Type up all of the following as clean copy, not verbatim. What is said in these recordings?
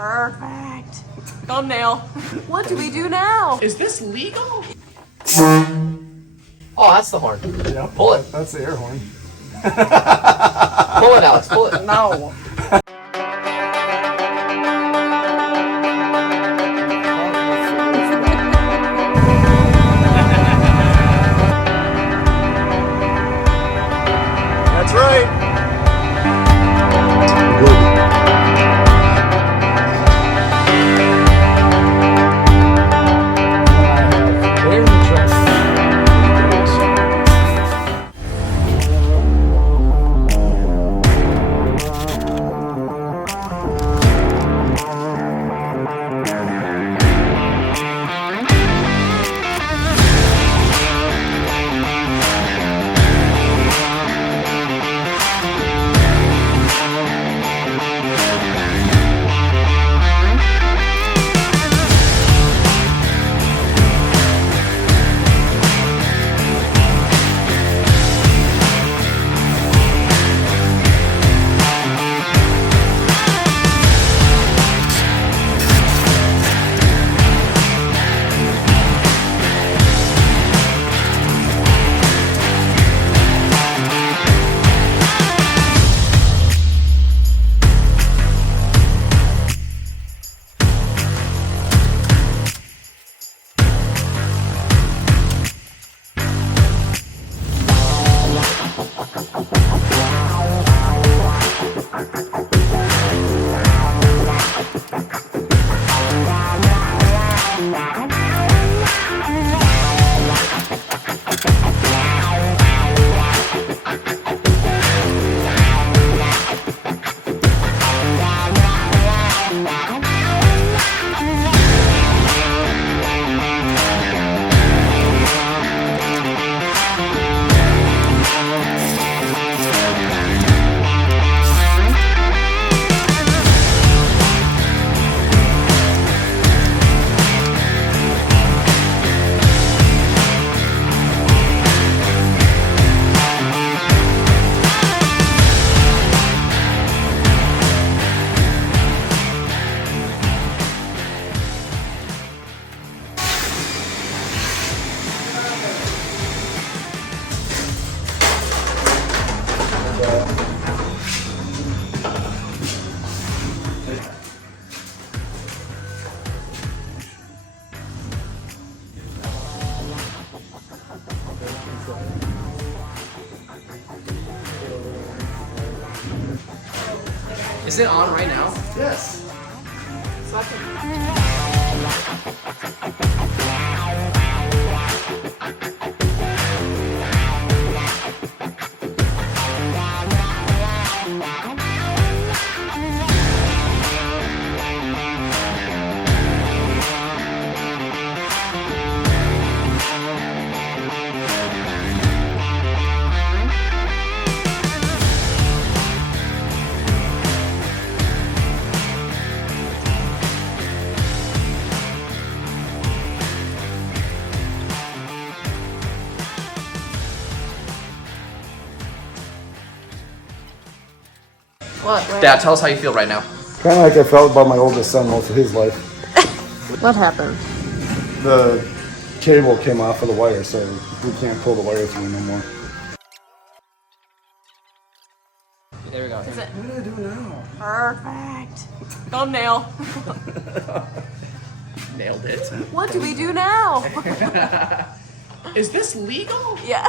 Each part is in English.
Perfect. Thumbnail. What do we do now? Is this legal? Oh, that's the horn. Yeah. Pull it. That's the air horn. Pull it, Alex. Pull it. No. That's right. Is it on right now? Yes. What? Dad, tell us how you feel right now. Kind of like I felt about my oldest son most of his life. What happened? The cable came off of the wire, so we can't pull the wire through no more. There we go. Is it? What do I do now? Perfect. Thumbnail. Nailed it. What do we do now? Is this legal? Yeah.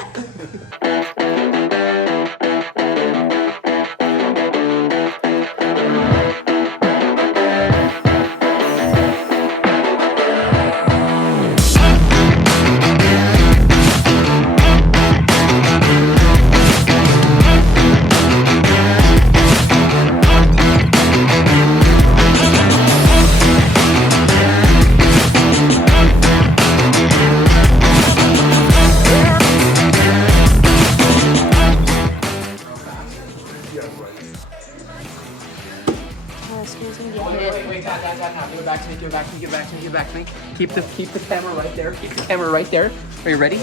Excuse me. Wait, Dad, give it back to me, give it back to me, give it back to me, give it back to me. Keep the camera right there, keep the camera right there. Are you ready?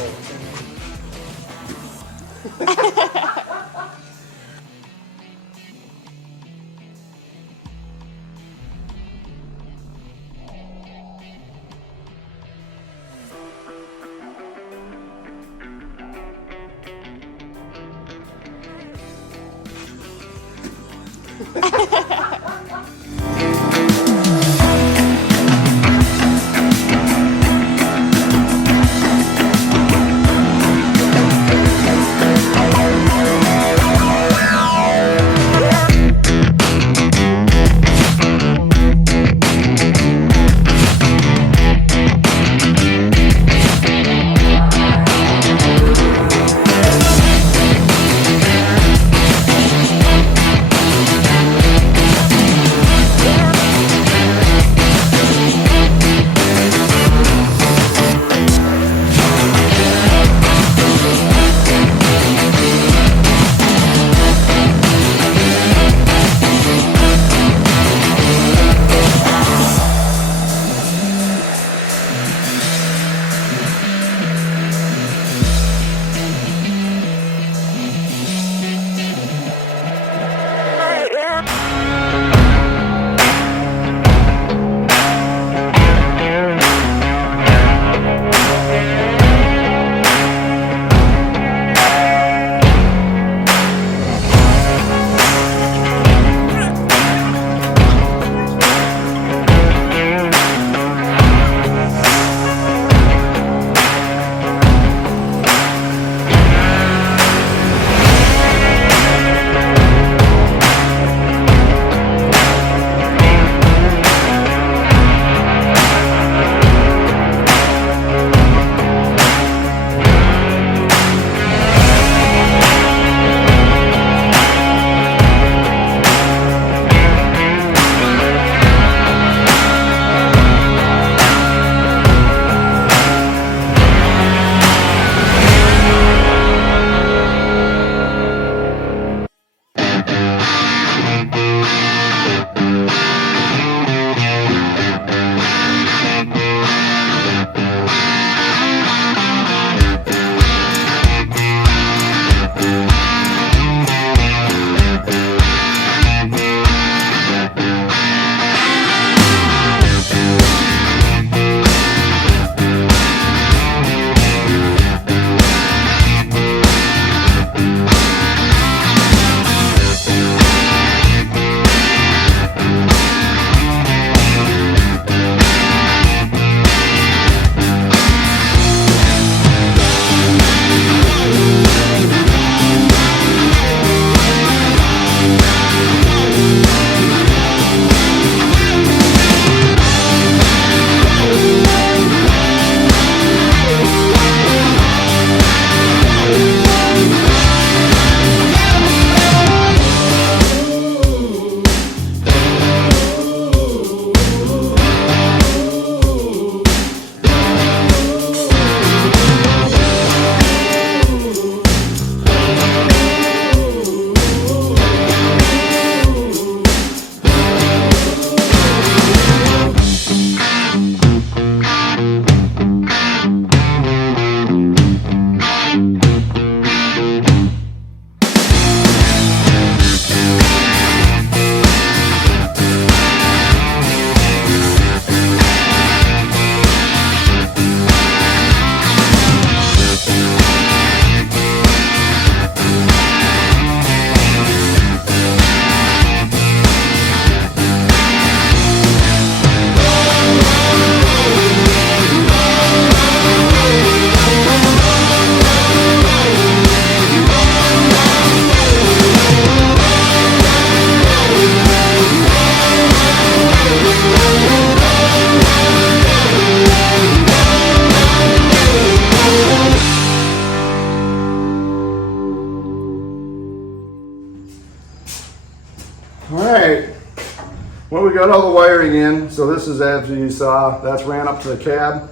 Well, we got all the wiring in, so this is, as you saw, that's ran up to the cab.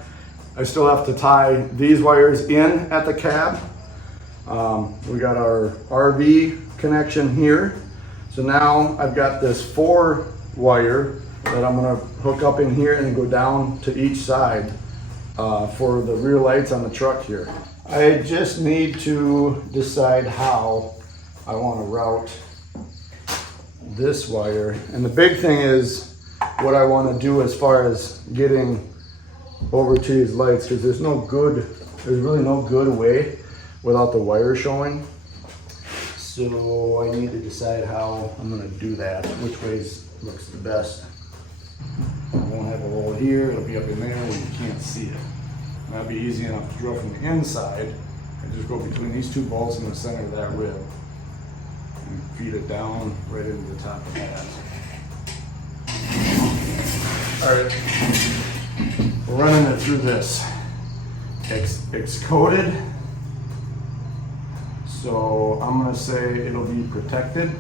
I still have to tie these wires in at the cab. We got our RV connection here. So now I've got this 4 wire that I'm gonna hook up in here and go down to each side for the rear lights on the truck here. I just need to decide how I want to route this wire. And the big thing is what I want to do as far as getting over to these lights, because there's really no good way without the wire showing. So I need to decide how I'm going to do that, which ways looks the best. I won't have a roll here, it'll be up in there where you can't see it. That'll be easy enough to drill from the inside and just go between these 2 bolts in the center of that rib and feed it down right into the top of that. Alright, we're running it through this. It's coated, so I'm going to say it'll be protected.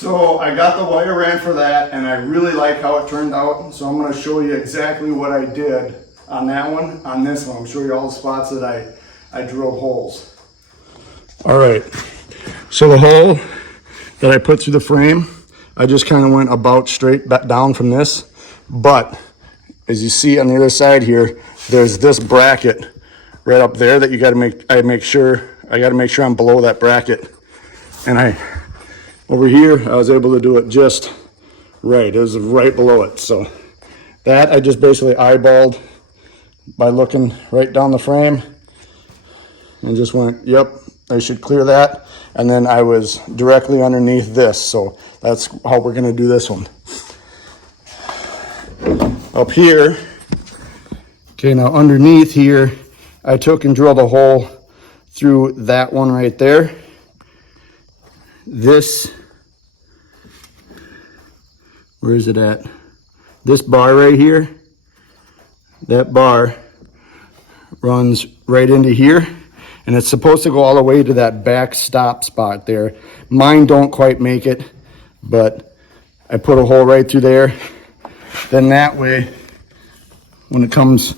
So I got the wire ran for that, and I really like how it turned out. So I'm going to show you exactly what I did on that one. On this one, I'll show you all the spots that I drilled holes. All right, so the hole that I put through the frame, I just kind of went about straight back down from this. But as you see on the other side here, there's this bracket right up there that you got to I got to make sure I'm below that bracket. And over here, I was able to do it just right. It was right below it. So that I just basically eyeballed by looking right down the frame and just went, yep, I should clear that. And then I was directly underneath this. So that's how we're gonna do this one. up here. Okay, now underneath here, I took and drilled a hole through that one right there. This, where is it at? This bar right here, that bar runs right into here, and it's supposed to go all the way to that back stop spot there. Mine don't quite make it, but I put a hole right through there. Then that way, when it comes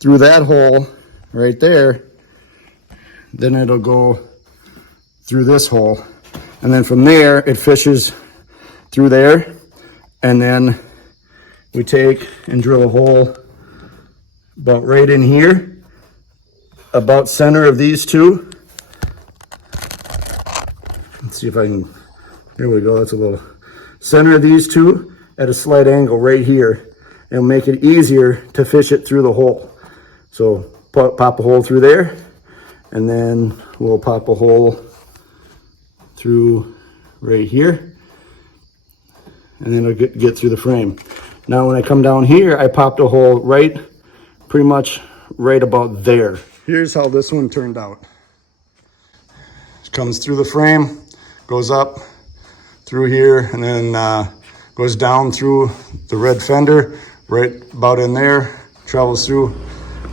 through that hole right there, then it'll go through this hole. And then from there, it fishes through there. And then we take and drill a hole about right in here, about center of these two. Let's see if I can, here we go, that's a little, center of these two at a slight angle right here. It'll make it easier to fish it through the hole. So pop a hole through there, and then we'll pop a hole through right here, and then it'll get through the frame. Now when I come down here, I popped a hole right, pretty much right about there. Here's how this one turned out. It comes through the frame, goes up through here, and then goes down through the red fender, right about in there, travels through,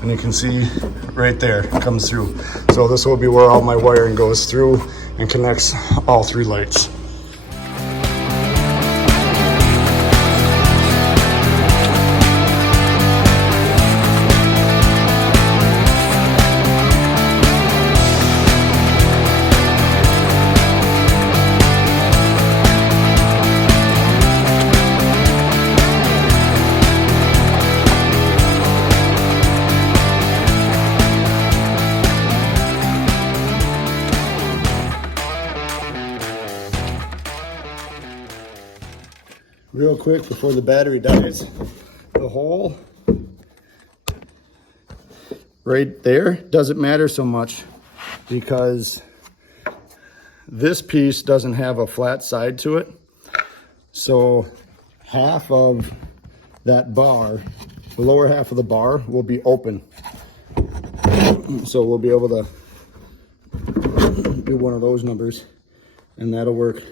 and you can see right there, it comes through. So this will be where all my wiring goes through and connects all three lights. Real quick before the battery dies, the hole right there doesn't matter so much because this piece doesn't have a flat side to it. So half of that bar, the lower half of the bar, will be open. So we'll be able to do one of those numbers, and that'll work.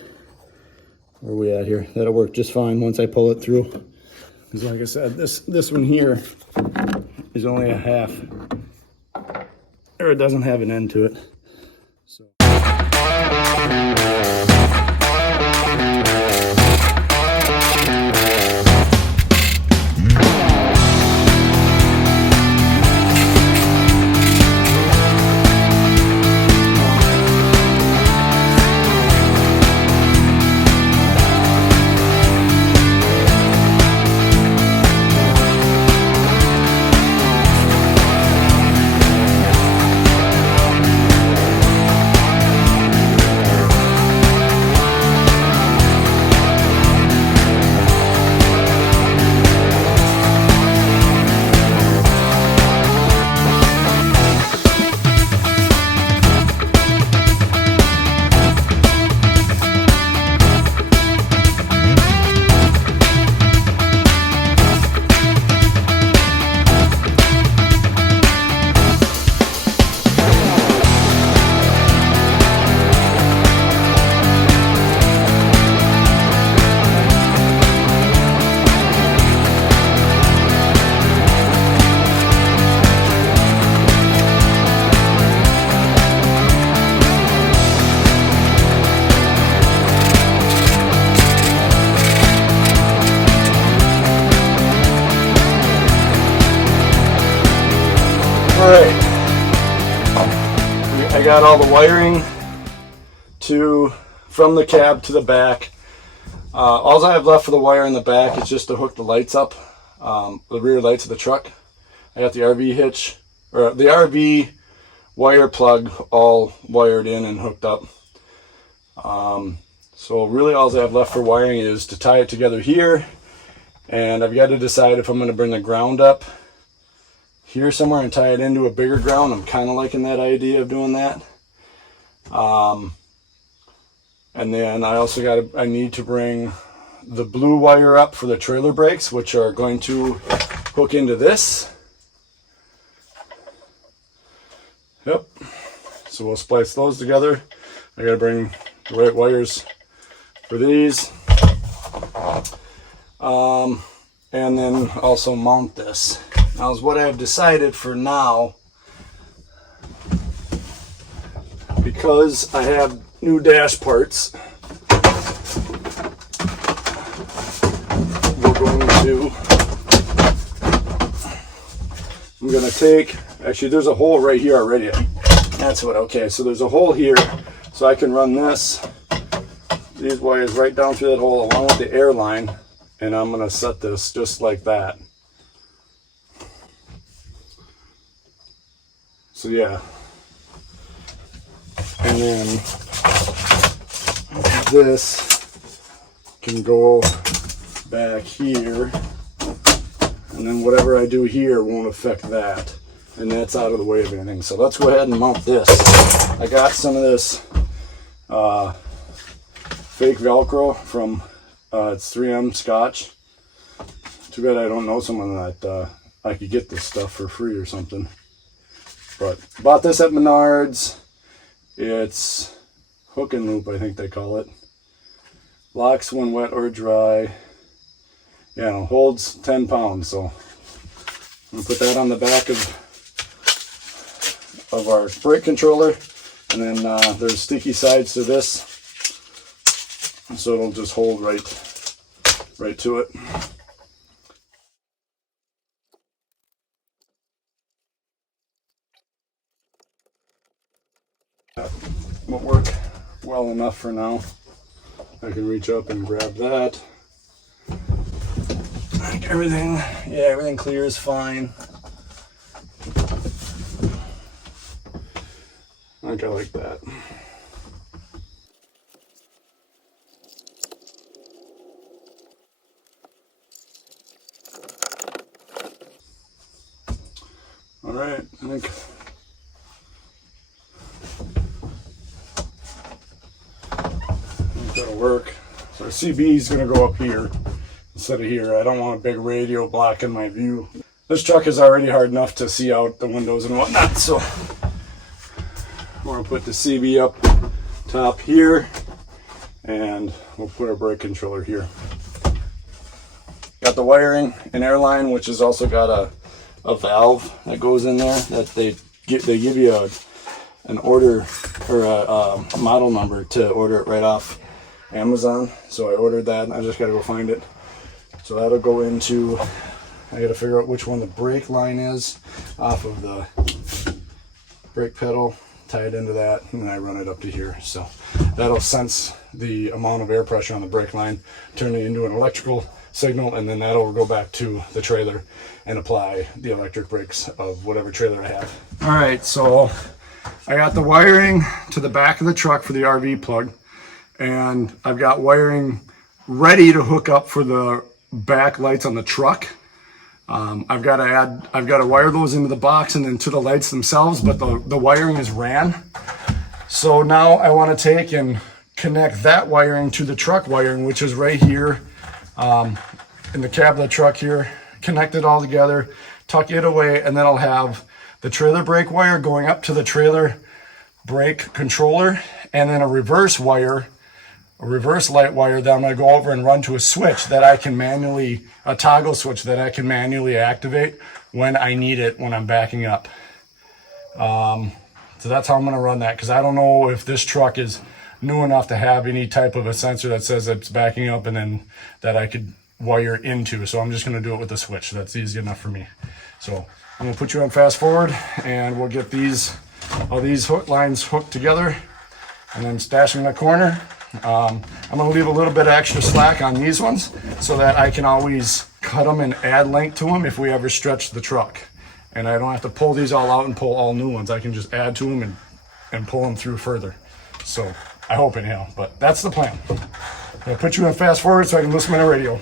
Where are we at here? That'll work just fine once I pull it through. Because like I said, this one here is only a half, or it doesn't have an end to it. So. All right, I got all the wiring from the cab to the back. All I have left for the wire in the back is just to hook the lights up, the rear lights of the truck. I got the RV hitch, or the RV wire plug all wired in and hooked up. So really all I have left for wiring is to tie it together here, and I've got to decide if I'm going to bring the ground up here somewhere and tie it into a bigger ground. I'm kind of liking that idea of doing that. And then I also I need to bring the blue wire up for the trailer brakes, which are going to hook into this. Yep. So we'll splice those together. I gotta bring the right wires for these. And then also mount this. Now is what I've decided for now, because I have new dash parts, I'm gonna take, actually there's a hole right here already. That's what, okay, so there's a hole here, so I can run these wires right down through that hole along with the air line, and I'm gonna set this just like that. So yeah. And then this can go back here, and then whatever I do here won't affect that, and that's out of the way of anything. So let's go ahead and mount this. I got some of this fake Velcro from it's 3M Scotch. Too bad I don't know someone that I could get this stuff for free or something. But bought this at Menards. It's hook and loop, I think they call it. Locks when wet or dry. Yeah, it holds 10 pounds, so I'm gonna put that on the back of our brake controller, and then there's sticky sides to this, so it'll just hold right to it. That won't work well enough for now. I can reach up and grab that. I think everything clears fine. I think I like that. All right, I think that'll work. So our CB is going to go up here instead of here. I don't want a big radio blocking my view. This truck is already hard enough to see out the windows and whatnot, so I'm going to put the CB up top here, and we'll put our brake controller here. Got the wiring and air line, which has also got a valve that goes in there that they give you an order or a model number to order it right off Amazon. So I ordered that, and I just got to go find it. So that'll go into, I got to figure out which one the brake line is off of the brake pedal, tie it into that, and then I run it up to here. So that'll sense the amount of air pressure on the brake line, turn it into an electrical signal, and then that'll go back to the trailer and apply the electric brakes of whatever trailer I have. All right, so I got the wiring to the back of the truck for the RV plug, and I've got wiring ready to hook up for the back lights on the truck. I've got to wire those into the box and then to the lights themselves, but the wiring is ran. So now I want to take and connect that wiring to the truck wiring, which is right here in the cab of the truck here. Connect it all together, tuck it away, and then I'll have the trailer brake wire going up to the trailer brake controller, and then a reverse light wire that I'm going to go over and run to a switch that I can manually, a toggle switch that I can manually activate when I need it when I'm backing up. So that's how I'm going to run that, because I don't know if this truck is new enough to have any type of a sensor that says it's backing up and then that I could wire into. So I'm just going to do it with the switch. That's easy enough for me. So I'm going to put you on fast forward, and we'll get all these hook lines hooked together and then stash them in the corner. I'm going to leave a little bit of extra slack on these ones so that I can always cut them and add length to them if we ever stretch the truck. And I don't have to pull these all out and pull all new ones. I can just add to them and pull them through further. So I hope anyhow, but that's the plan. I'm going to put you on fast forward so I can listen to the radio.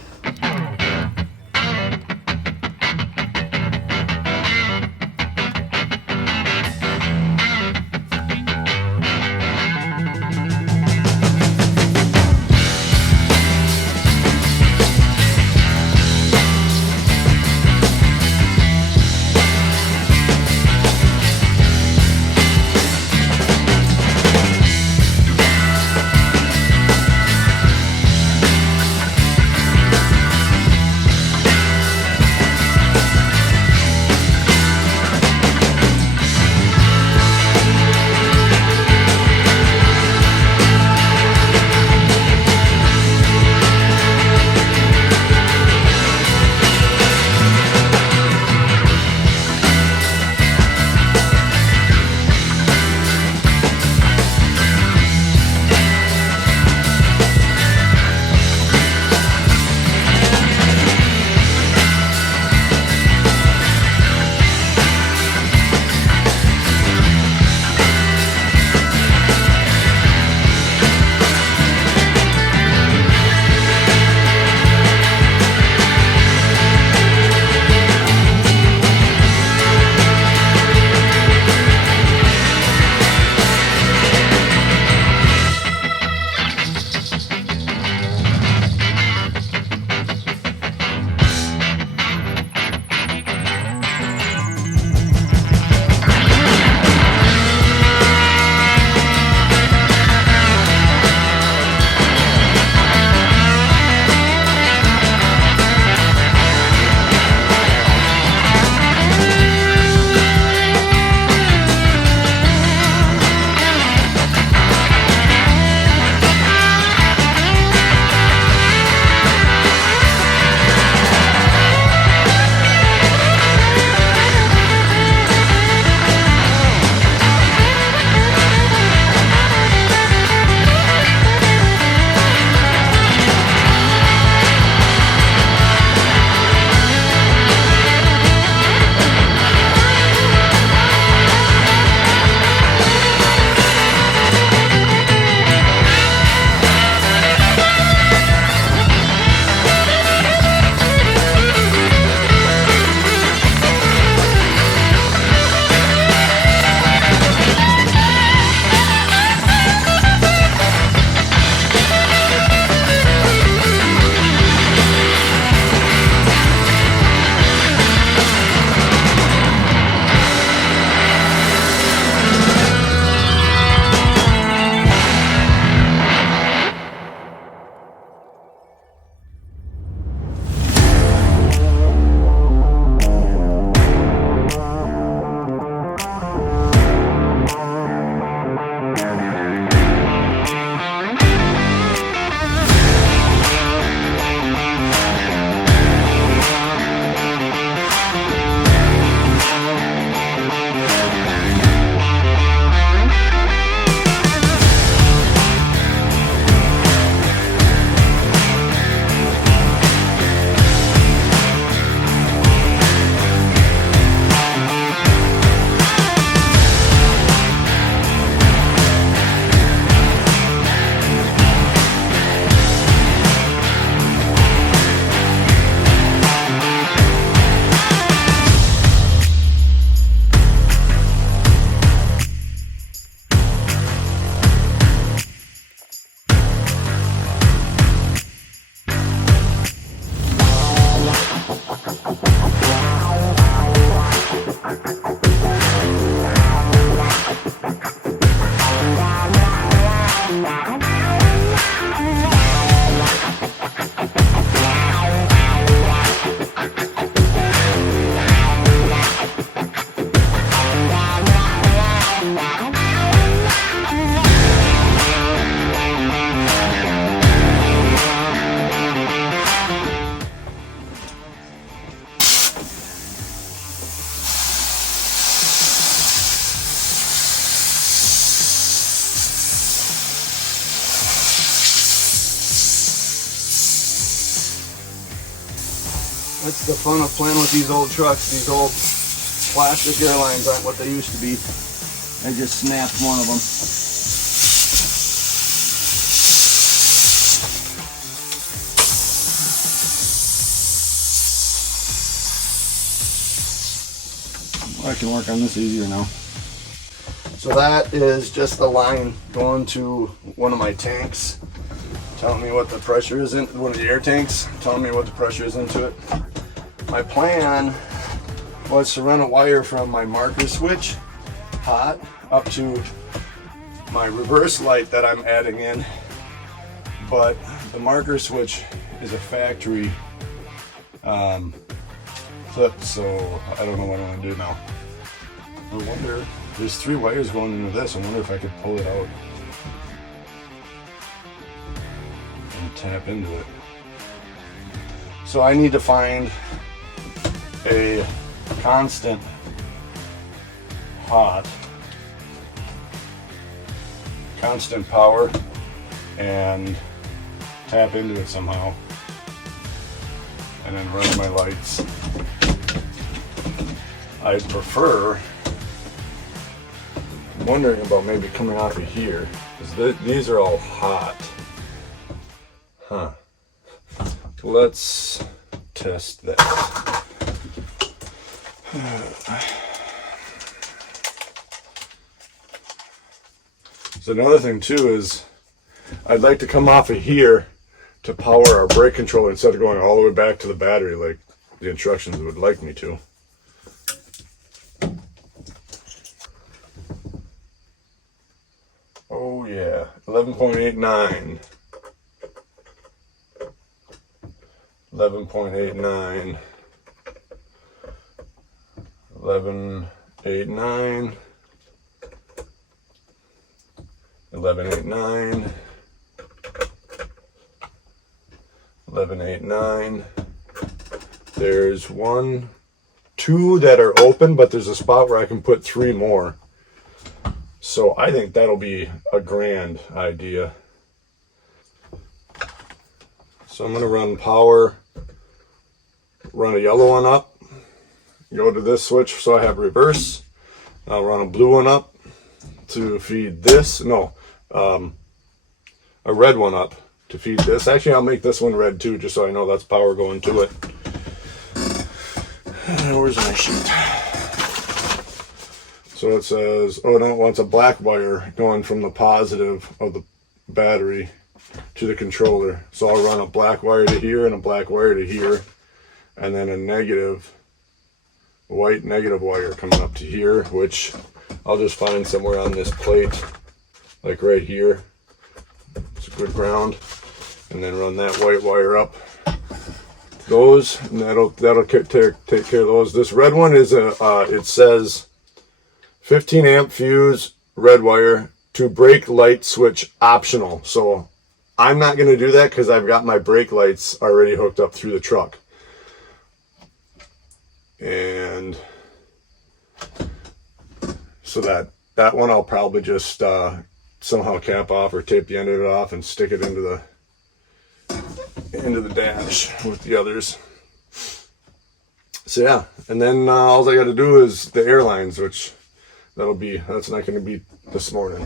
That's the fun of playing with these old trucks. These old plastic airlines aren't what they used to be. I just snapped one of them. I can work on this easier now. So that is just the line going to one of my tanks, telling me what the pressure is in, one of the air tanks, telling me what the pressure is into it. My plan was to run a wire from my marker switch hot up to my reverse light that I'm adding in, but the marker switch is a factory clip, so I don't know what I'm going to do now. I wonder, there's 3 wires going into this. I wonder if I could pull it out and tap into it. So I need to find a constant hot, constant power, and tap into it somehow, and then run my lights. I'd prefer, I'm wondering about maybe coming off of here, because these are all hot. Huh. Let's test that. So another thing too is I'd like to come off of here to power our brake controller instead of going all the way back to the battery like the instructions would like me to. Oh yeah, 11.89. 11.89. 11.89. 11.89. 11.89. There's 1, 2 that are open, but there's a spot where I can put 3 more. So I think that'll be a grand idea. So I'm going to run power, run a yellow one up, go to this switch so I have reverse. I'll run a blue one up to feed this. No, a red one up to feed this. Actually, I'll make this one red too, just so I know that's power going to it. Where's my sheet? So it says, oh no, it wants a black wire going from the positive of the battery to the controller. So I'll run a black wire to here and a black wire to here, and then a negative, white negative wire coming up to here, which I'll just find somewhere on this plate, like right here. It's a good ground. And then run that white wire up. Those, and that'll take care of those. This red one is it says 15 amp fuse, red wire, to brake light switch optional. So I'm not going to do that because I've got my brake lights already hooked up through the truck. And so that one I'll probably just somehow cap off or tape the end of it off and stick it into the dash with the others. So yeah, and then all I got to do is the airlines, which that's not going to be this morning.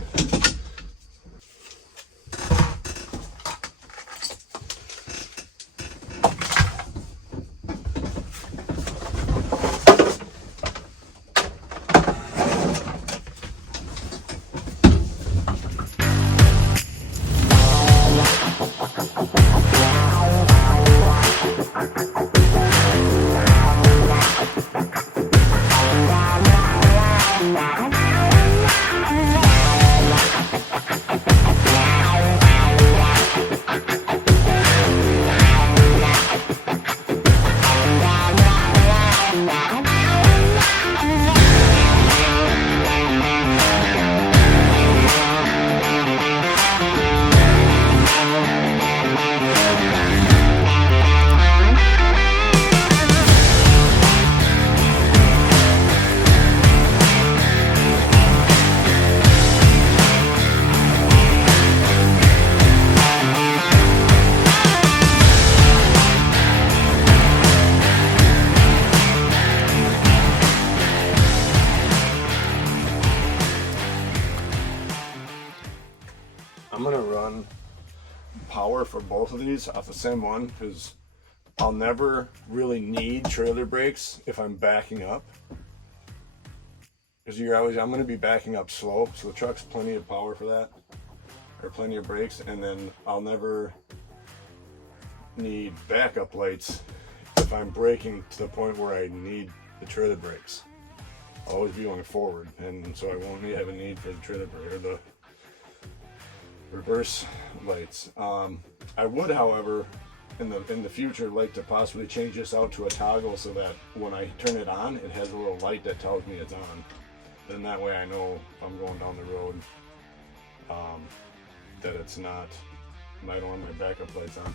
power for both of these off the same one, because I'll never really need trailer brakes if I'm backing up. Because I'm going to be backing up slow, so the truck's plenty of power for that, or plenty of brakes, and then I'll never need backup lights if I'm braking to the point where I need the trailer brakes. I'll always be going forward, and so I won't have a need for the trailer brake or the reverse lights. I would, however, in the future, like to possibly change this out to a toggle so that when I turn it on, it has a little light that tells me it's on. Then that way I know if I'm going down the road that it's not, I don't have my backup lights on.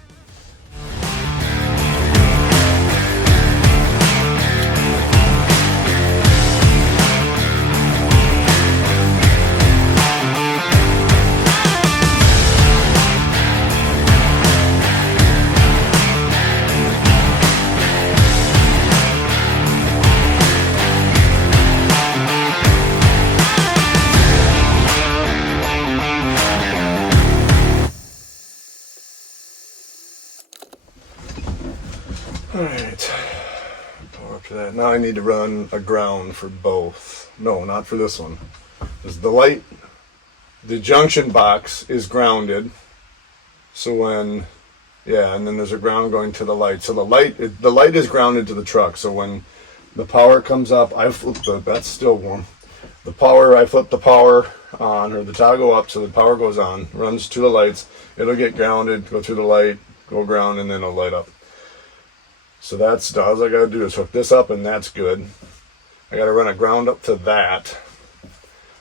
Alright, power up to that. Now I need to run a ground for both. No, not for this one. Because the light, the junction box is grounded. So when, yeah, and then there's a ground going to the light. So the light is grounded to the truck. So when the power comes up, I flip that's still warm. The power, I flip the power on, or the toggle up so the power goes on, runs to the lights. It'll get grounded, go through the light, go ground, and then it'll light up. So that's all I gotta do is hook this up, and that's good. I gotta run a ground up to that.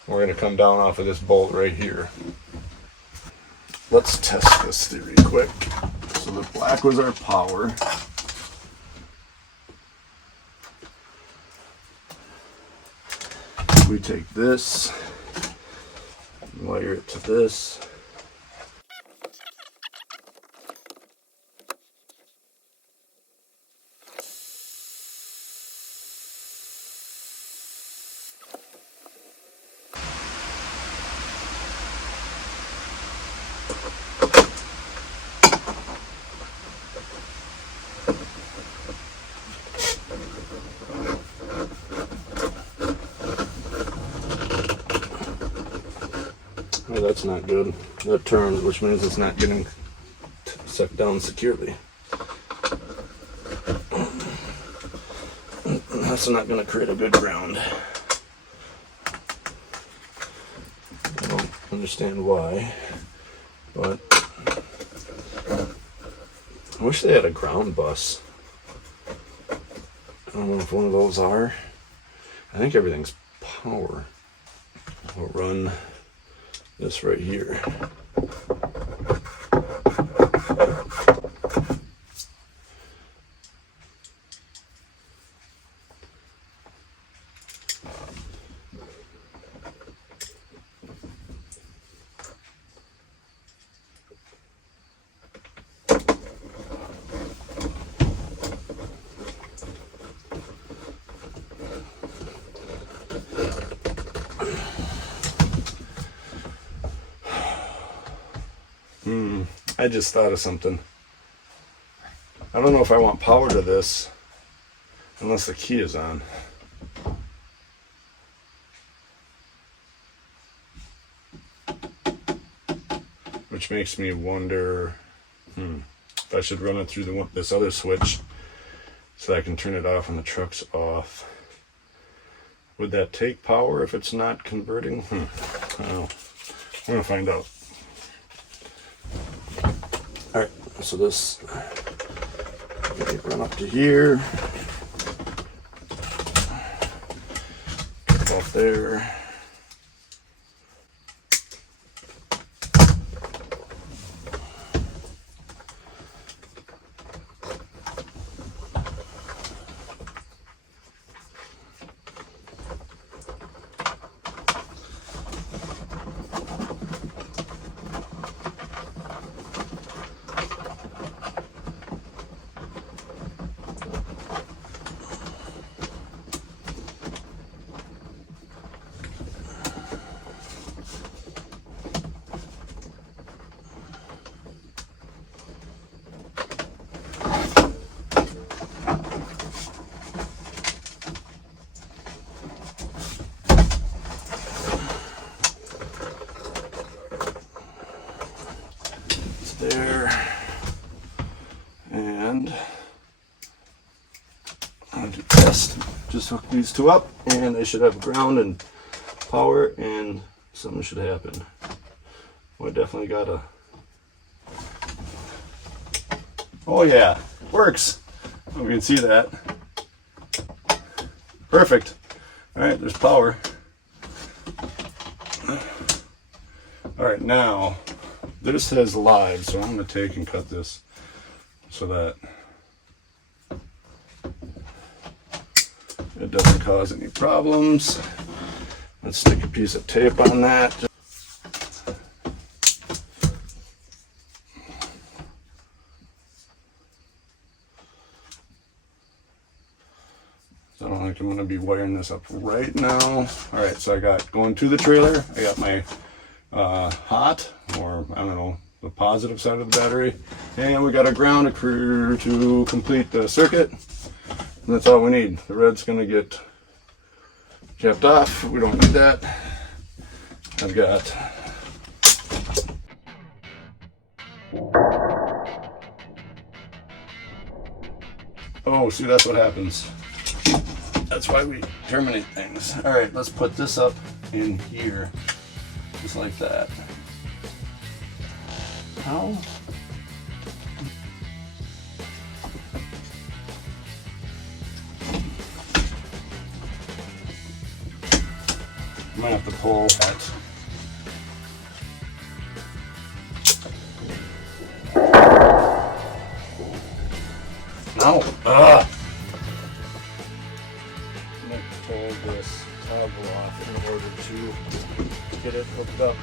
We're gonna come down off of this bolt right here. Let's test this theory quick. So the black was our power. We take this, wire it to this. Oh, that's not good. That turns, which means it's not getting sucked down securely. That's not going to create a good ground. I don't understand why, but I wish they had a ground bus. I don't know if one of those are. I think everything's power. I'll run this right here. I just thought of something. I don't know if I want power to this unless the key is on. Which makes me wonder if I should run it through this other switch so that I can turn it off when the truck's off. Would that take power if it's not converting? I don't know. We're gonna find out. Alright, so this, run up to here, get off there. I'll do this. Just hook these two up and they should have ground and power and something should happen. Well, I definitely gotta. Oh yeah, works. Oh, we can see that. Perfect. All right, there's power. All right, now this has live, so I'm gonna take and cut this so that it doesn't cause any problems. Let's stick a piece of tape on that. So I don't think I'm going to be wiring this up right now. All right, so I got going to the trailer. I got my hot, or I don't know, the positive side of the battery. And we got a ground to complete the circuit. And that's all we need. The red's going to get capped off. We don't need that. I've got oh, see, that's what happens. That's why we terminate things. All right, let's put this up in here, just like that. How? I might have to pull that. No. Ugh. I'm going to pull this toggle off in order to get it hooked up.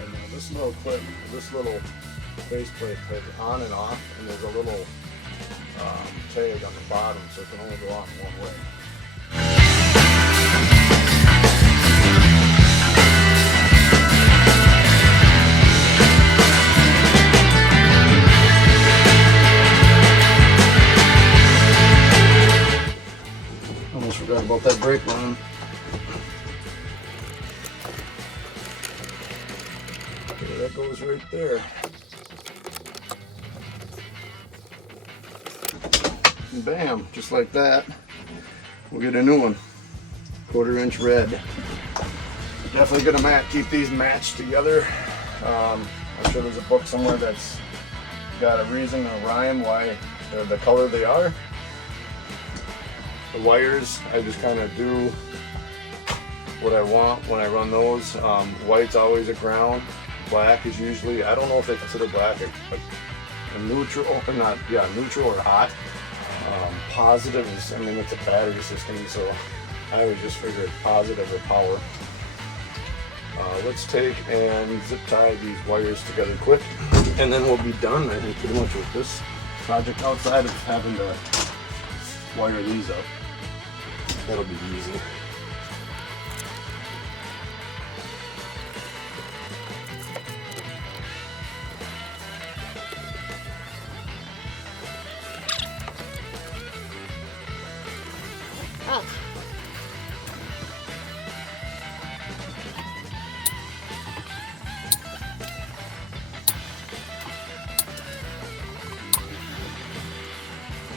And this little clip, this little faceplate has on and off, and there's a little tag on the bottom, so it can only go off one way. Almost forgot about that brake line. Okay, that goes right there. And bam, just like that, we'll get a new one. 1/4" red. Definitely gonna keep these matched together. I'm sure there's a book somewhere that's got a reason, a rhyme why they're the color they are. The wires, I just kind of do what I want when I run those. White's always a ground. Black is usually, I don't know if they consider black a neutral or not. Yeah, neutral or hot. Positive is, I mean, it's a battery system, so I always just figure it's positive or power. Let's take and zip tie these wires together quick, and then we'll be done, I think, pretty much with this project outside of having to wire these up. That'll be easy. Oh.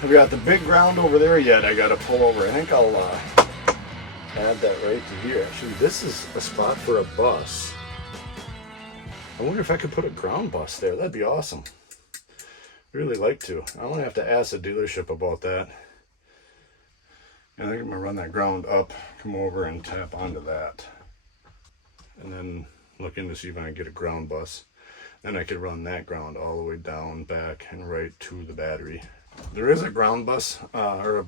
I've got the big ground over there yet. I got to pull over. I think I'll add that right to here. Actually, this is a spot for a bus. I wonder if I could put a ground bus there. That'd be awesome. Really like to. I only have to ask the dealership about that. And I think I'm gonna run that ground up, come over and tap onto that. And then look in to see if I can get a ground bus. Then I could run that ground all the way down, back, and right to the battery. There is a ground bus or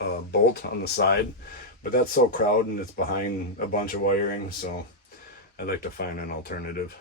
a bolt on the side, but that's so crowded and it's behind a bunch of wiring, so I'd like to find an alternative.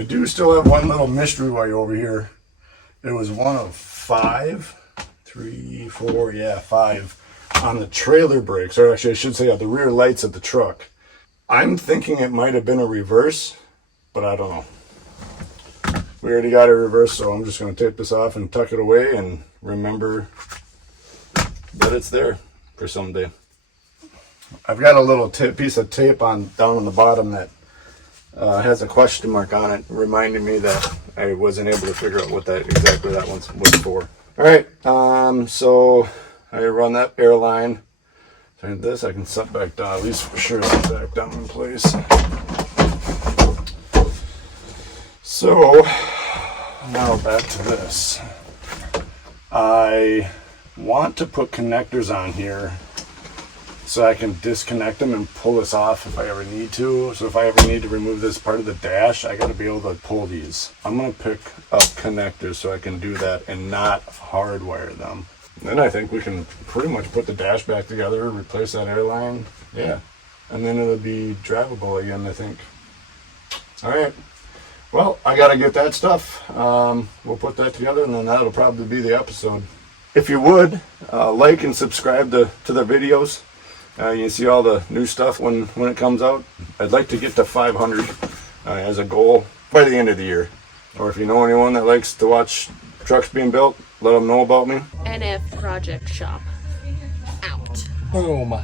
I do still have one little mystery wire over here. It was one of 5, 3, 4, yeah, 5 on the trailer brakes, or actually I should say the rear lights of the truck. I'm thinking it might have been a reverse, but I don't know. We already got a reverse, so I'm just going to take this off and tuck it away and remember that it's there for someday. I've got a little piece of tape down on the bottom that has a question mark on it, reminding me that I wasn't able to figure out what exactly that one was for. All right, so I run that air line. Turn this, I can set back down, at least for sure, set back down in place. So now back to this. I want to put connectors on here so I can disconnect them and pull this off if I ever need to. So if I ever need to remove this part of the dash, I got to be able to pull these. I'm going to pick up connectors so I can do that and not hardwire them. Then I think we can pretty much put the dash back together, replace that airline. Yeah. And then it'll be drivable again, I think. All right. Well, I got to get that stuff. We'll put that together and then that'll probably be the episode. If you would, like and subscribe to the videos. You see all the new stuff when it comes out. I'd like to get to 500 as a goal by the end of the year. Or if you know anyone that likes to watch trucks being built, let them know about me. NFprojectshop. Out. Boom.